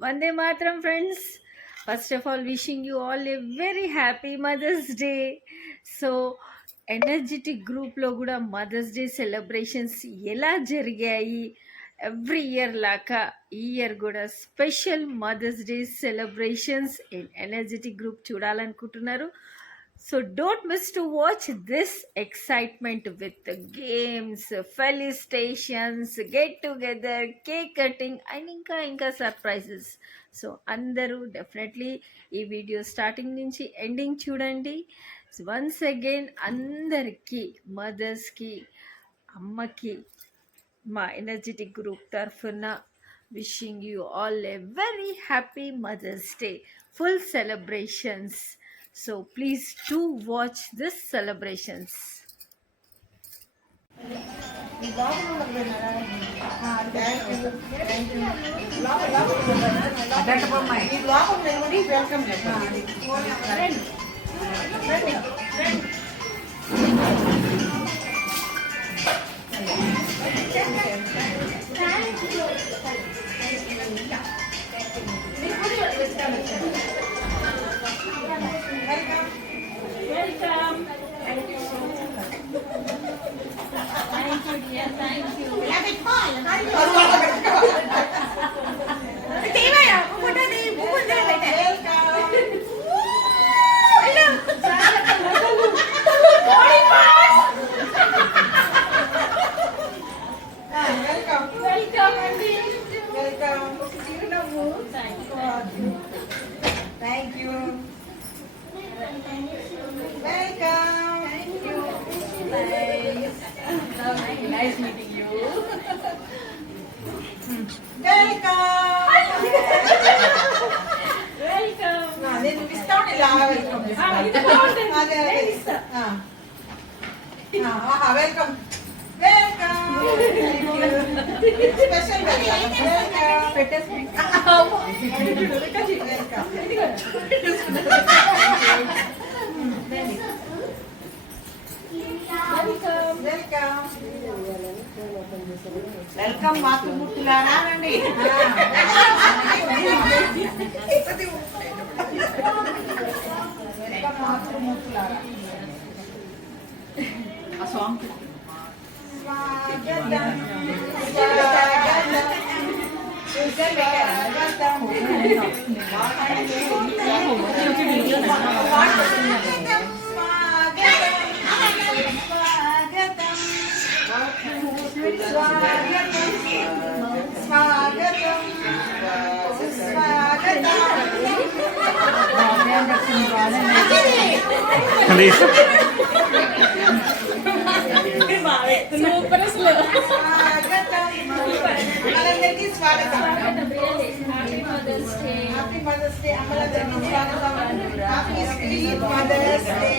Vande Mataram, friends. First of all, wishing you all a very happy Mother's Day. So, energetic గ్రూప్లో కూడా mothers day celebrations ఎలా జరిగాయి every year లాగా ఈ year కూడా special mother's day celebrations in energetic group చూడాలనుకుంటున్నారు. So don't miss to watch this excitement with games, felicitations, get together, cake cutting and ఇంకా surprises. So అందరూ డెఫినెట్లీ ఈ video starting నుంచి ఎండింగ్ చూడండి. Once again అందరికీ మదర్స్కి, అమ్మకి మా ఎనర్జెటిక్ గ్రూప్ తరఫున wishing you all a very happy mother's day, full celebrations. So please do watch this celebrations. Thank you. Welcome. Thank you. Nice meeting you. Welcome. Welcome. నేను ఇస్తాను ఇలా welcome welcome welcome special welcome పెట్టేసి welcome మాతృమూర్తులారా రండి. Welcome మాతృమూర్తులారా. ఆ song స్వాగతం super అసలు. మనందరికీ స్వాగతం. Happy mother's day. Happy mother's day. అమ్మలందరికీ స్వాగతం. Happy sweet mother's day.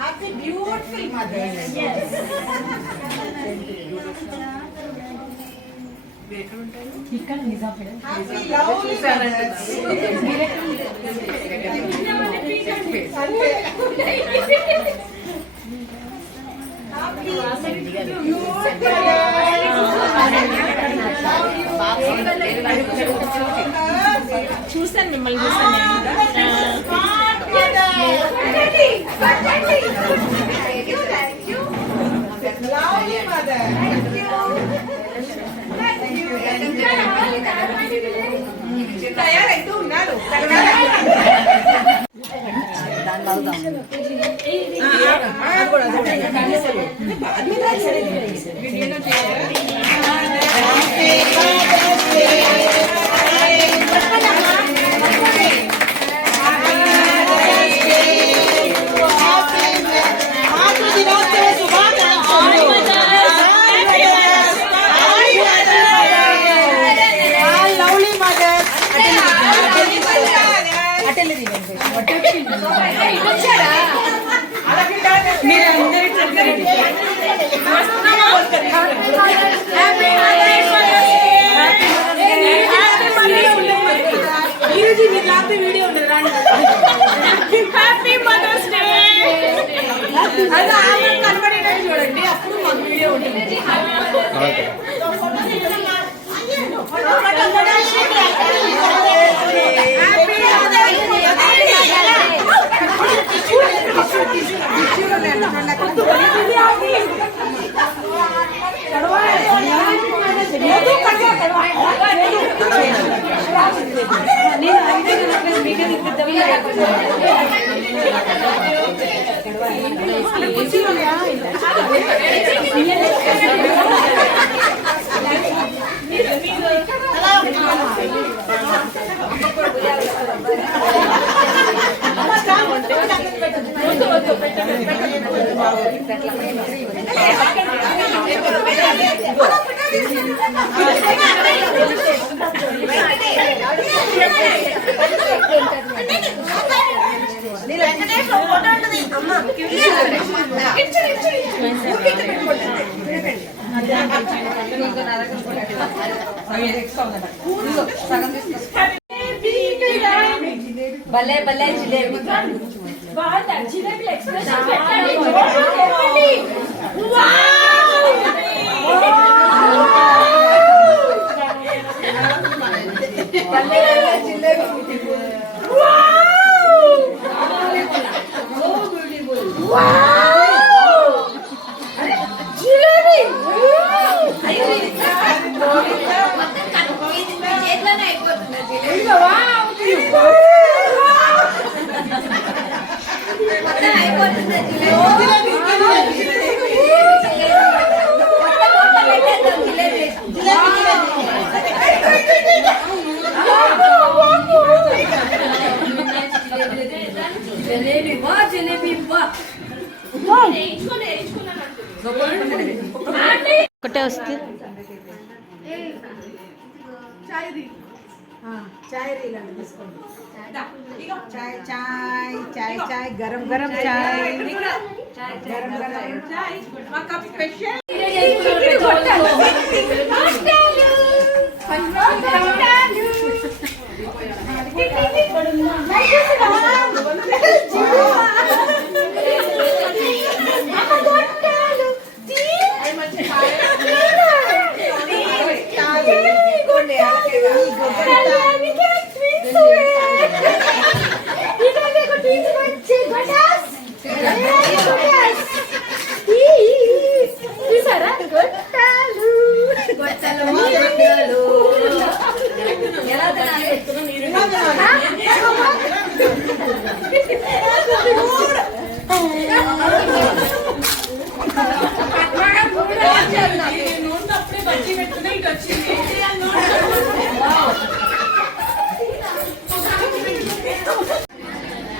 Happy beautiful mothers. ఇక్కడ నిజాంపేట. Happy lovely mothers. చూసాను మిమ్మల్ని చూసాను. తయారైతూ ఉన్నారు. Video happy mother's day. కనబడేటట్టు చూడండి, అప్పుడు మాకు వీడియో ఉంటుంది. భలే భలే జిలేబీ జిలేబీ ఎక్స్ప్రెషన్ ఒకటే వస్తే చాయ్ రీలండి తీసుకోండి చాయ్ చాయ్ చాయ్ చాయ్ గరం గరం చాయ్ గరం గరం చాయ్ మా కప్ స్పెషల్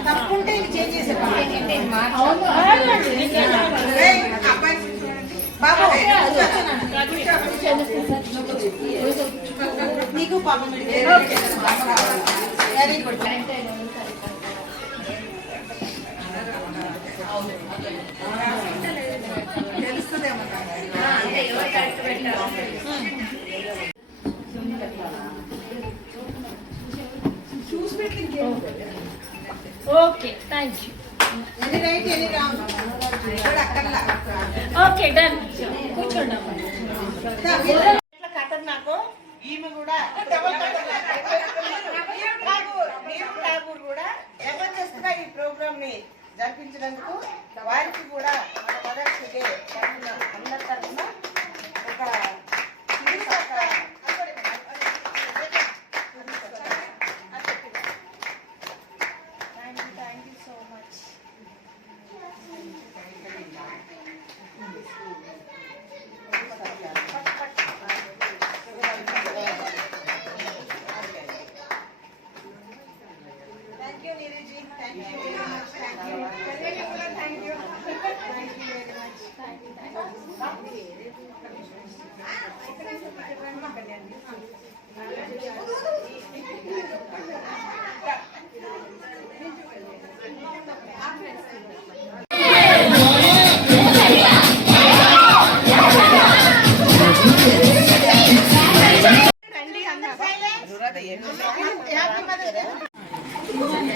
తప్పుంటే ఇది చేంజ్ చేసే బాబు నీకు పాపం వెరీ గుడ్ తెలుస్తుందేమో చూసి పెట్టి ఓకే థ్యాంక్ యూ ఎన్ని రైట్ ఎన్ని రాంగ్ అక్కర్లా ఓకే డన్ కూర్చోండి కట్టరు నాకు ఈమె కూడా ఠాగూర్ కూడా జబర్దస్త్గా ఈ ప్రోగ్రామ్ ని జరిపించినందుకు వారికి కూడా మన మదర్స్ డే తరఫున అందరి తరఫున ఒక thank you so much. Thank you, Neeraj. Thank you very much. Thank you. Thank you. Thank you. Thank you very much. Thank you. Happy Mother's Day.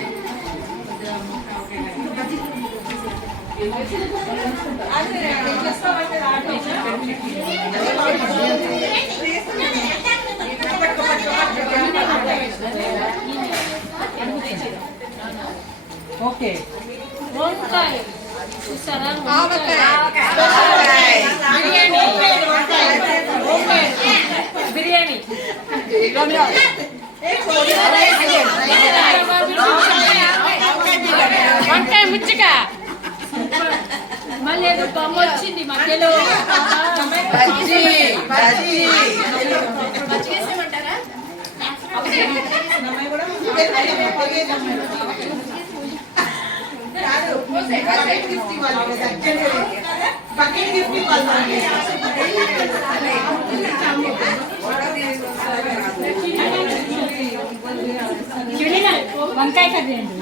Okay వంకాయ చూసారా బిర్యానీ వంకాయ ముచ్చక మళ్ళీ ఏదో బొమ్మ వచ్చింది మధ్యలో వంకాయ కర్రీ అండి.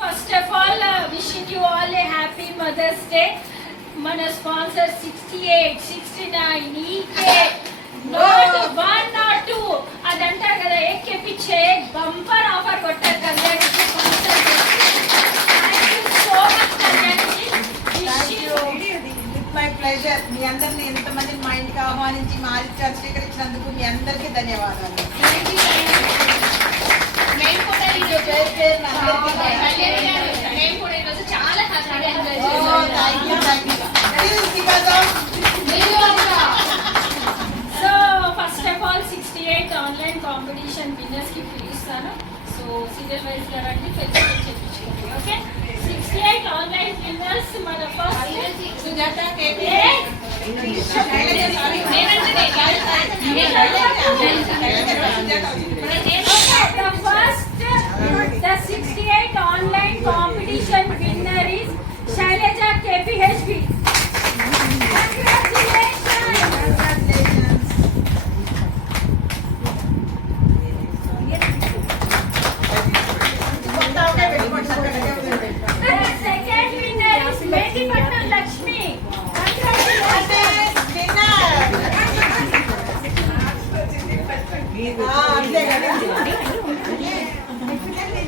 First of all, wishing you all a happy Mother's Day. మన స్పాన్సర్ 68, 69, ఈకే నాట్ 1 నాట్ 2 అదంటారు కదా, ఏకే పిచ్చే బంపర్ ఆఫర్ కొట్టారు కళ్యాణ్కి. థ్యాంక్ యూ సో మచ్ కళ్యాణ్కి. My pleasure. మీ అందరిని ఎంతమందిని మా ఇంటికి ఆహ్వానించి మా ఆదిత్యాలు స్వీకరించినందుకు మీ అందరికీ ధన్యవాదాలు. మేము కూడా ఈరోజు చాలా హ్యాపీగా enjoy so first of all 68 online competition విన్నర్స్కి పిలుస్తాను. సో సీరియల్ వైజ్గా రండి, ఫెలిసిటేట్ చేయించుకోండి. Okay, 68 online winners. మన first Sujata K P The 68 online competition winner is Shailaja KPHP. Congratulations! The second winner is Medipatnam Lakshmi.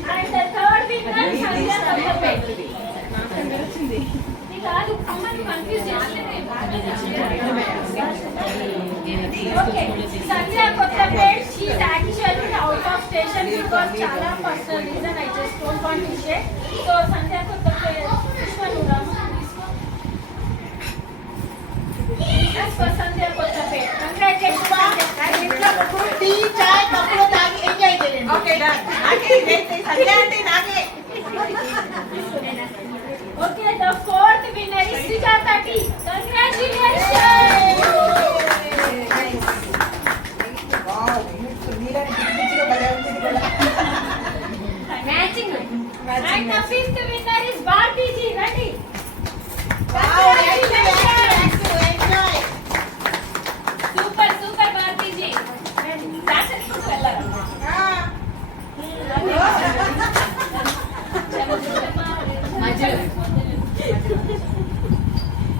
And the third winner is Sandhya Kottapet. ఇది కాదు, అమ్మని confuse చేస్తలేనే. Okay, Sandhya Kottapet. She is actually out of station because చాలా personal reason. I just don't want to share. So Sandhya Kottapet Sandhya Kottapet. Tea చాయ్ కప్పులో తాగి ఎంజాయ్ చేయండి. Okay done. సంధ్య అంటే నాకే. Okay, the fourth winner is Sujata T. Congratulations! Wow, మీరని పిచ్చిగా భలే ఉంటుంది కూడా. Matching. And the fifth winner is Bharti Ji. Ready? Wow, enjoy. Super, super Bharti Ji. Dance చేసుకుంటూ వెళ్ళారు.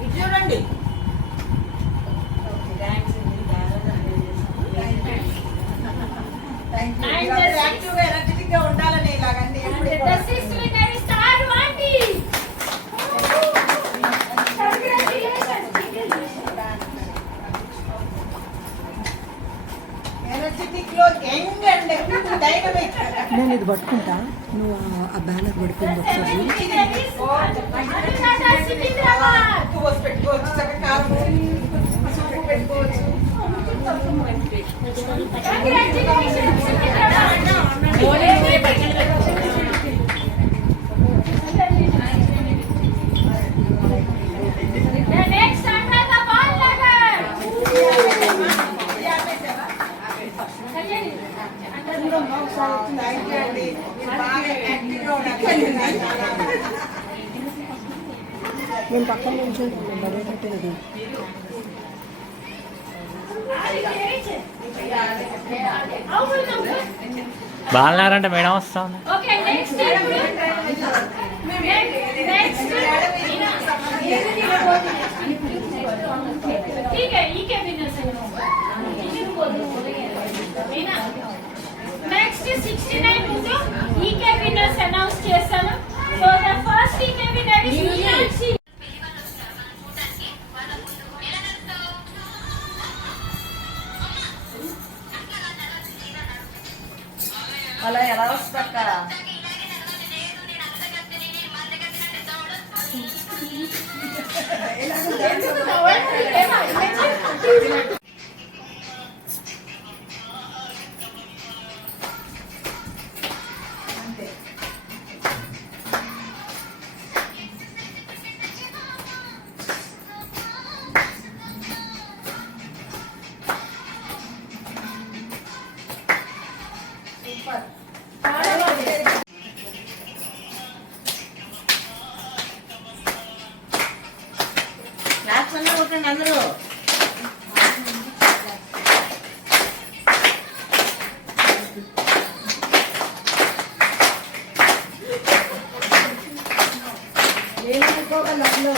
ఇది చూడండి. యాక్టివ్గా ఎనర్జెటిక్ గా ఉండాలని ఇలాగండి. The sixth winner is Taru Aunty. Energetic లో యంగ్ అండ్ డైనమిక్. నేను ఇది పట్టుకుంటా, నువ్వు ఆ బ్యానర్ పడుకుంది ఒకసారి. Anurata Sikindrabad. పువ్వు పెట్టుకోవచ్చు, చక్కగా కారం సూపు పెట్టుకోవచ్చు. Congratulations, The next under the ball lager. Thank you అండి. మీరు బాగా యాక్టివ్గా ఉన్నారు. నేను పక్కన నుంచి బయటట్టే కదా. బాలనారంటే మేడం వస్తా ఉంది. Okay, next. ठीक है, ई के विनर से नेक्स्ट 69 ముందు ఈ के విన్నర్స్ అనౌన్స్ చేస్తాను. సో ద ఫస్ట్ ఈ के విన్నర్ ఇస్ మీనాక్షి. అలా ఎలా వస్తాక ఎందుకు నవ్వాలి? క్లాస్ అన్నా కొట్టండి అందరూ. ఏమనుకోవాలి అందులో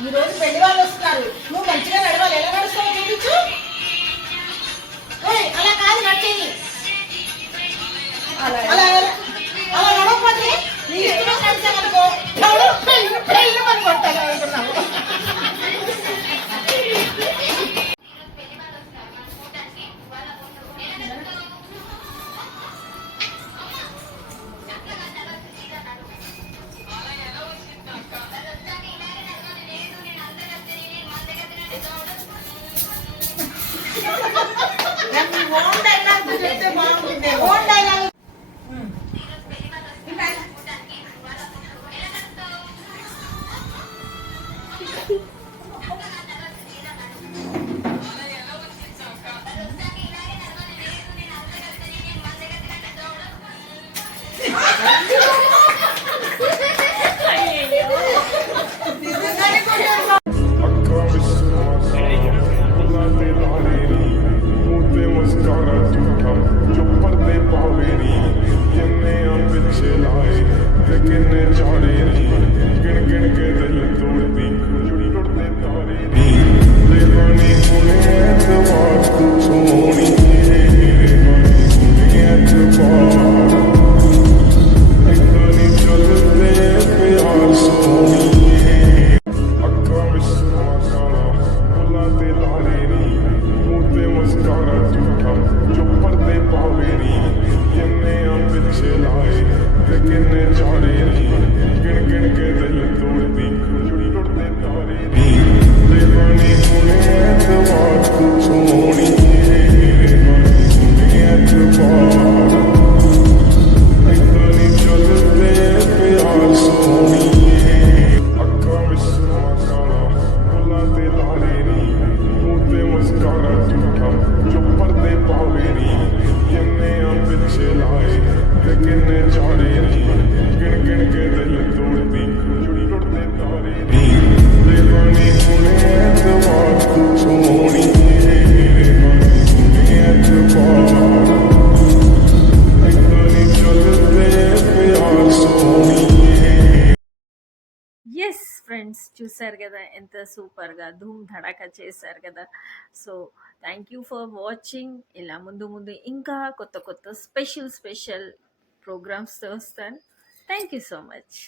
ఈ రోజు పెళ్లి వాళ్ళు వస్తున్నారు. నువ్వు మంచిగా నడవాలి. ఎలా నడుస్తావో చూపించు. ఓయ్, అలా కాదు నడిచేది. అలా అలా అలా నడవకపోతే నీ ఇష్టం నడిచామనుకో పెళ్ళి పెళ్ళి అని కొట్టాలి అనుకున్నావు. ఓన్ డైలాగ్ చెప్తే బాగుంటుంది. ఓన్ డైలాగ్ ఎస్ ఫ్రెండ్స్, చూసారు కదా ఎంత సూపర్గా ధూమ్ ధడాకా చేశారు కదా. So thank you for watching. ఇలా ముందు ముందు ఇంకా కొత్త కొత్త స్పెషల్ ప్రోగ్రామ్స్తో వస్తాను. Thank you so much.